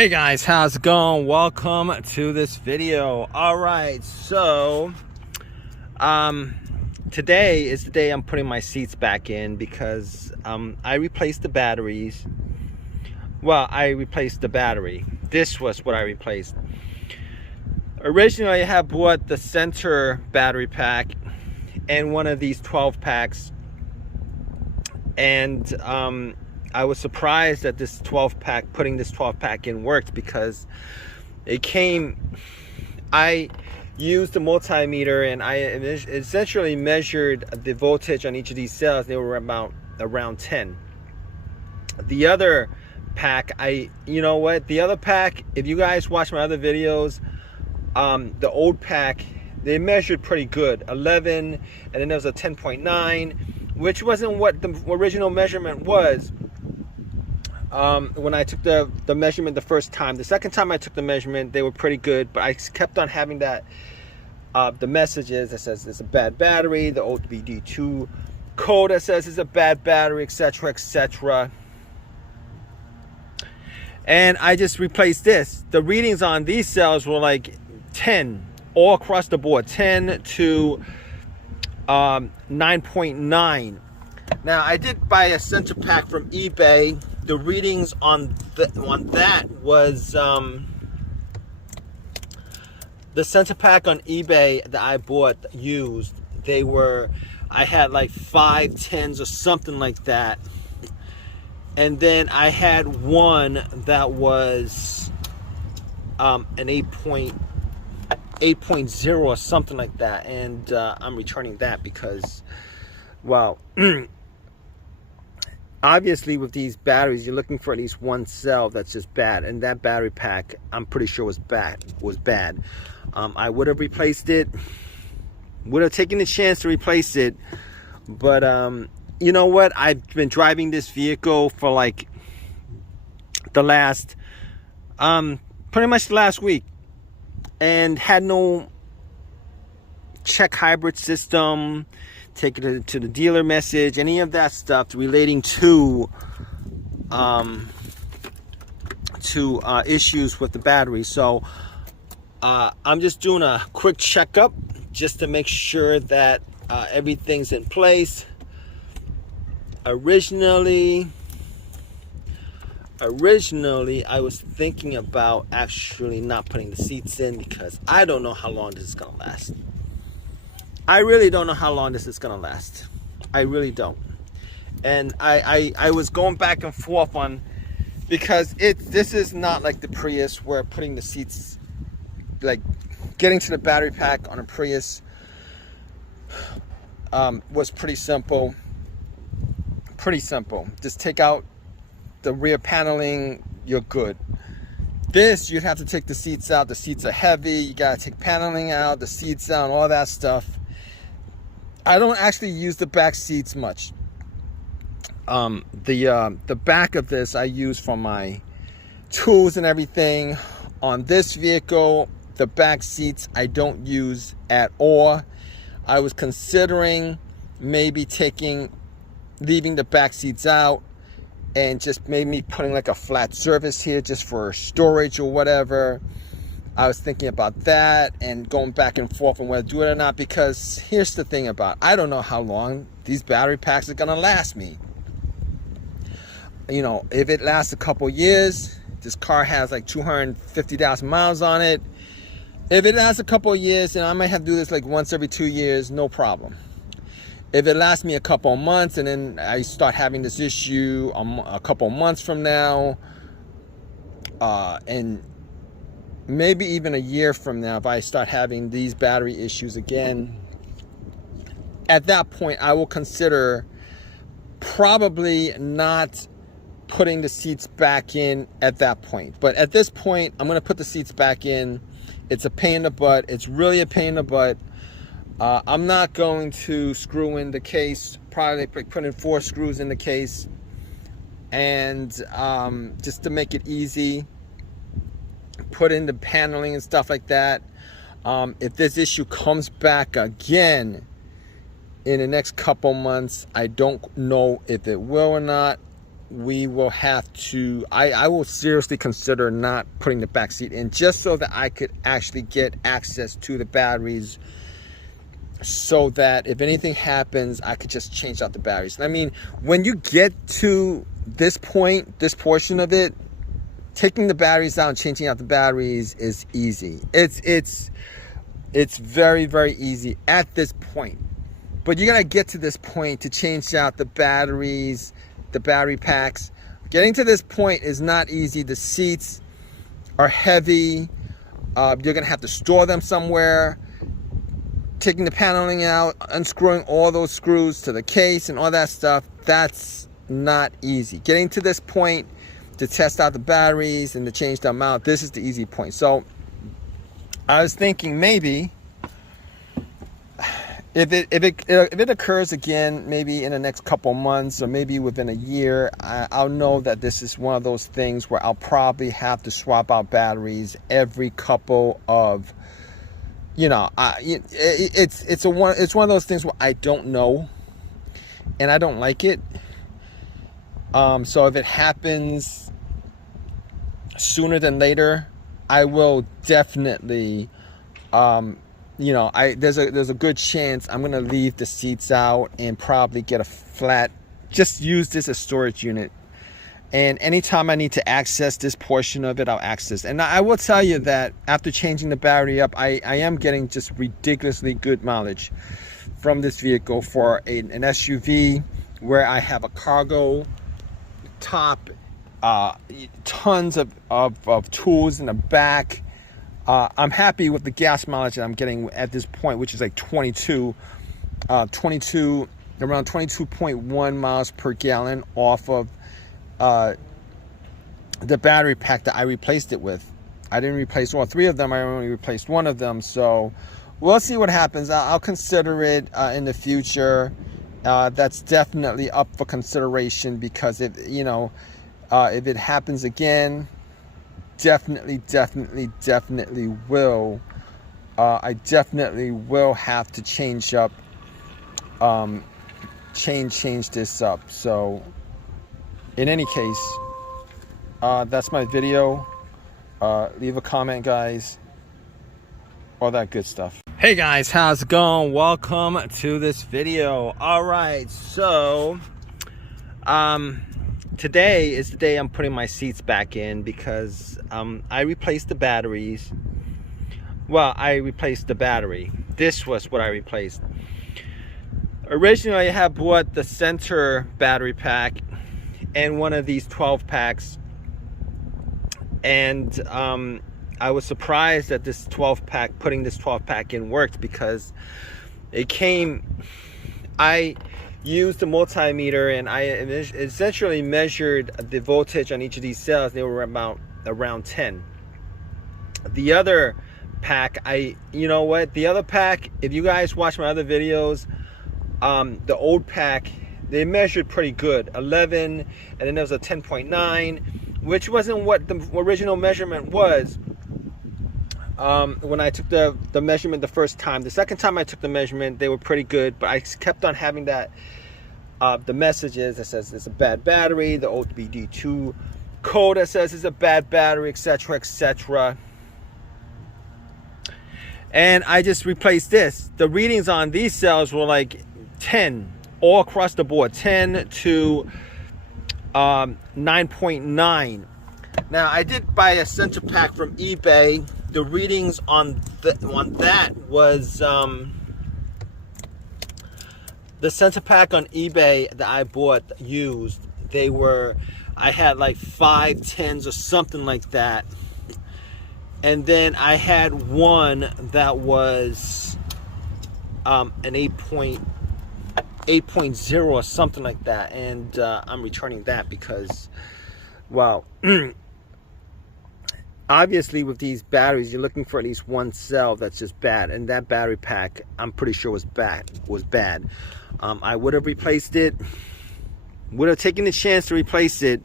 Hey guys, how's it going? Welcome to this video. All right, so today is the day I'm putting my seats back in because I replaced the batteries. Well, I replaced the battery. This was what I replaced. Originally I had bought the center battery pack and one of these 12 packs, and I was surprised that this 12 pack, putting this 12 pack in worked, because it came, I used the multimeter and I essentially measured the voltage on each of these cells. They were about around 10. The other pack, you know what, the other pack, if you guys watch my other videos, the old pack, they measured pretty good, 11, and then there was a 10.9, which wasn't what the original measurement was. When I took the measurement the first time. The second time I took the measurement, they were pretty good, but I kept on having that the messages that says it's a bad battery, the OBD2 code that says it's a bad battery, etc., etc. And I just replaced this. The readings on these cells were like 10 all across the board, 10 to 9.9. Now I did buy a center pack from eBay. The readings on that was the center pack on eBay that I bought used. I had like 5 10s or something like that, and then I had one that was an 8.0 or something like that, and I'm returning that because, well, obviously with these batteries you're looking for at least one cell that's just bad, and that battery pack I'm pretty sure was bad. I would have replaced it, would have taken the chance to replace it, but you know what, I've been driving this vehicle for like the last pretty much the last week, and had no check hybrid system, take it to the dealer message, any of that stuff relating to issues with the battery. So I'm just doing a quick checkup just to make sure that everything's in place. Originally I was thinking about actually not putting the seats in because I don't know how long this is gonna last. I really don't know how long this is gonna last. I really don't. And I was going back and forth on, because this is not like the Prius where putting the seats, like getting to the battery pack on a Prius was pretty simple. Just take out the rear paneling, you're good. This, you'd have to take the seats out. The seats are heavy. You gotta take paneling out, the seats out, all that stuff. I don't actually use the back seats much. The back of this I use for my tools and everything. On this vehicle, the back seats I don't use at all. I was considering maybe leaving the back seats out and just maybe putting like a flat surface here just for storage or whatever. I was thinking about that and going back and forth on whether to do it or not, because here's the thing about, I don't know how long these battery packs are gonna last me. You know, if it lasts a couple years, this car has like 250,000 miles on it. If it lasts a couple years, then I might have to do this like once every 2 years, no problem. If it lasts me a couple months and then I start having this issue a couple months from now, and maybe even a year from now, if I start having these battery issues again, at that point I will consider probably not putting the seats back in at that point. But at this point, I'm going to put the seats back in. It's a pain in the butt. It's really a pain in the butt. I'm not going to screw in the case, probably put in 4 screws in the case, and just to make it easy, put in the paneling and stuff like that. If this issue comes back again in the next couple months, I don't know if it will or not. we will have to, I will seriously consider not putting the back seat in, just so that I could actually get access to the batteries, so that if anything happens, I could just change out the batteries. I mean, when you get to this point, this portion of it, taking the batteries out and changing out the batteries is easy. It's very, very easy at this point. But you're gonna get to this point to change out the batteries, the battery packs. Getting to this point is not easy. The seats are heavy. You're gonna have to store them somewhere. Taking the paneling out, unscrewing all those screws to the case and all that stuff, that's not easy. Getting to this point to test out the batteries and to change them out, this is the easy point. So I was thinking maybe if it occurs again, maybe in the next couple months or maybe within a year, I'll know that this is one of those things where I'll probably have to swap out batteries every couple of, you know, it's one of those things where I don't know and I don't like it. So if it happens sooner than later, I will definitely, you know, there's a good chance I'm gonna leave the seats out and probably get a flat, just use this as storage unit. And anytime I need to access this portion of it, I'll access. And I will tell you that after changing the battery up, I am getting just ridiculously good mileage from this vehicle for an SUV where I have a cargo top, tons of tools in the back. I'm happy with the gas mileage that I'm getting at this point, which is like 22, around 22.1 miles per gallon off of the battery pack that I replaced it with. I didn't replace all three of them. I only replaced one of them. So we'll see what happens. I'll consider it in the future. That's definitely up for consideration, because if it happens again, definitely will. I definitely will have to change up, change this up. So in any case, that's my video. Leave a comment, guys. All that good stuff. Hey guys, how's it going? Welcome to this video. All right, so today is the day I'm putting my seats back in, because I replaced the batteries. Well, I replaced the battery. This was what I replaced. Originally, I had bought the center battery pack and one of these 12 packs, and I was surprised that this 12 pack, putting this 12 pack in, worked, because it came, I used a multimeter and I essentially measured the voltage on each of these cells. They were about around 10. The other pack, you know what, the other pack, if you guys watch my other videos, the old pack, they measured pretty good, 11, and then there was a 10.9, which wasn't what the original measurement was when I took the measurement the first time. The second time I took the measurement, they were pretty good, but I kept on having that the messages that says it's a bad battery, the OBD2 code that says it's a bad battery, etc., etc. And I just replaced this. The readings on these cells were like 10 all across the board, 10 to 9.9. Now, I did buy a center pack from eBay. The readings on that was the center pack on eBay that I bought used. I had like 5 10s or something like that. And then I had one that was an 8.0 or something like that, and I'm returning that because, well, obviously with these batteries, you're looking for at least one cell that's just bad, and that battery pack, I'm pretty sure was bad. I would have replaced it, would have taken the chance to replace it,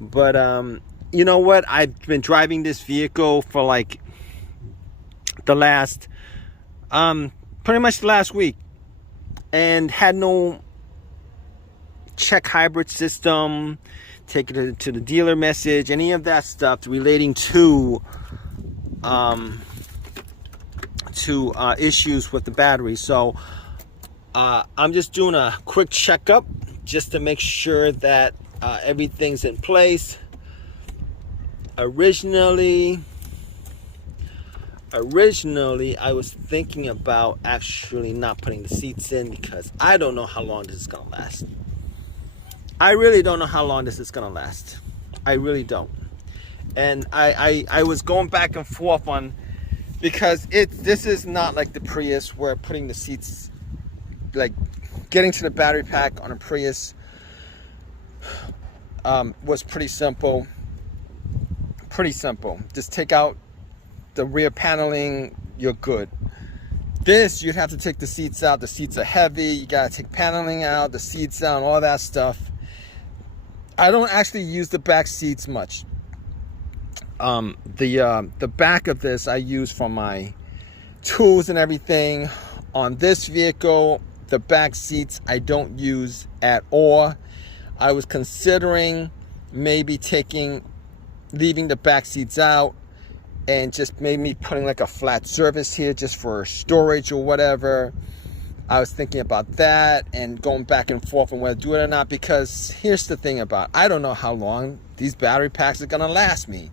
but you know what, I've been driving this vehicle for like the last pretty much the last week, and had no check hybrid system, take it to the dealer message, any of that stuff relating to issues with the battery. So I'm just doing a quick checkup just to make sure that everything's in place. Originally I was thinking about actually not putting the seats in because I don't know how long this is gonna last. I really don't know how long this is gonna last. I really don't. And I was going back and forth on, because this is not like the Prius where putting the seats, like getting to the battery pack on a Prius was pretty simple. Pretty simple. Just take out the rear paneling, you're good. This, you'd have to take the seats out. The seats are heavy. You gotta take paneling out, the seats out, all that stuff. I don't actually use the back seats much. The back of this I use for my tools and everything. On this vehicle, the back seats I don't use at all. I was considering maybe leaving the back seats out and just maybe putting like a flat surface here just for storage or whatever. I was thinking about that and going back and forth on whether to do it or not, because here's the thing about, I don't know how long these battery packs are gonna last me.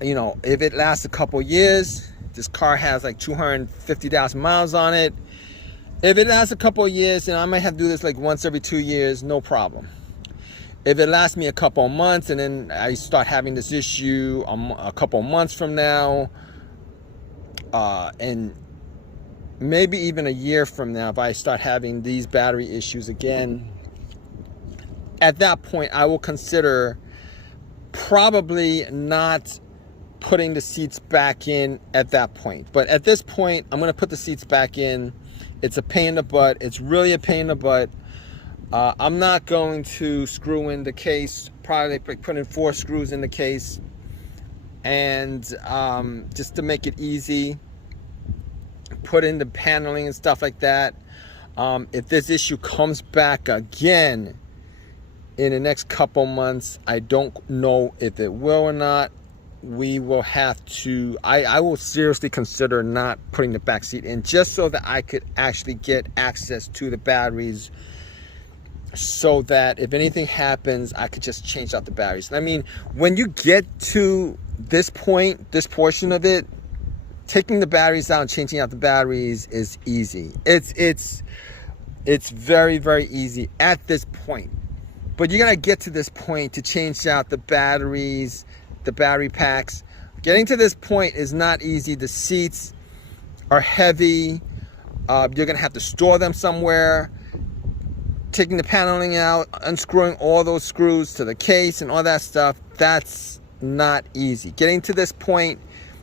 You know, if it lasts a couple years, this car has like 250,000 miles on it. If it lasts a couple years, and I might have to do this like once every 2 years, no problem. If it lasts me a couple months and then I start having this issue a couple months from now, and maybe even a year from now, if I start having these battery issues again, at that point I will consider probably not putting the seats back in at that point. But at this point, I'm going to put the seats back in. It's a pain in the butt. It's really a pain in the butt. I'm not going to screw in the case, probably put in 4 screws in the case, and just to make it easy, put in the paneling and stuff like that. If this issue comes back again in the next couple months, I don't know if it will or not. We will have to, I will seriously consider not putting the back seat in, just so that I could actually get access to the batteries, so that if anything happens, I could just change out the batteries. I mean, when you get to this point, this portion of it, taking the batteries out and changing out the batteries is easy. It's very, very easy at this point. But you gotta get to this point to change out the batteries, the battery packs. Getting to this point is not easy. The seats are heavy. You're gonna have to store them somewhere. Taking the paneling out, unscrewing all those screws to the case and all that stuff, that's not easy. Getting to this point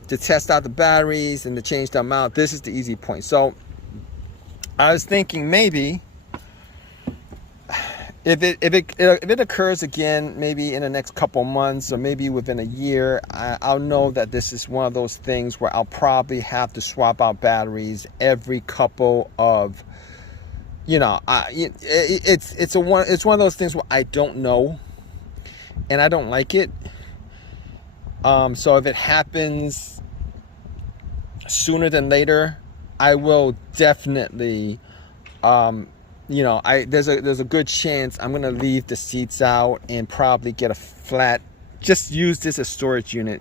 to test out the batteries and to change them out, this is the easy point. So I was thinking maybe if it occurs again, maybe in the next couple months or maybe within a year, I'll know that this is one of those things where I'll probably have to swap out batteries every couple of, you know, it's one of those things where I don't know and I don't like it. So if it happens sooner than later, I will definitely, you know, there's a good chance I'm gonna leave the seats out and probably get a flat, just use this as storage unit.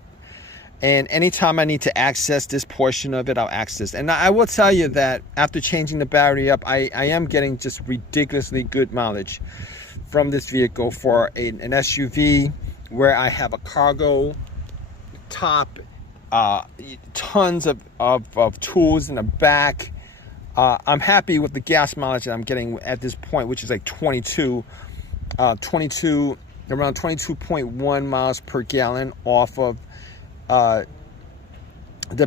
And anytime I need to access this portion of it, I'll access. And I will tell you that after changing the battery up, I am getting just ridiculously good mileage from this vehicle for an SUV where I have a cargo top, tons of tools in the back. I'm happy with the gas mileage that I'm getting at this point, which is like 22, around 22.1 miles per gallon off of the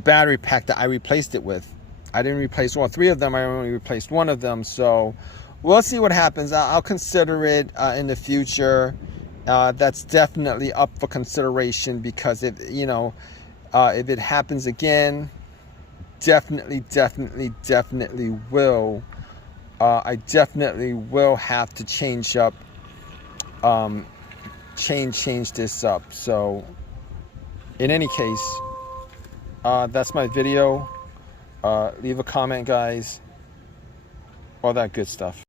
battery pack that I replaced it with. I didn't replace all 3 of them. I only replaced 1 of them. So we'll see what happens. I'll consider it in the future. That's definitely up for consideration, because if it happens again, definitely will. I definitely will have to change up change this up. So in any case, that's my video. Leave a comment, guys, all that good stuff.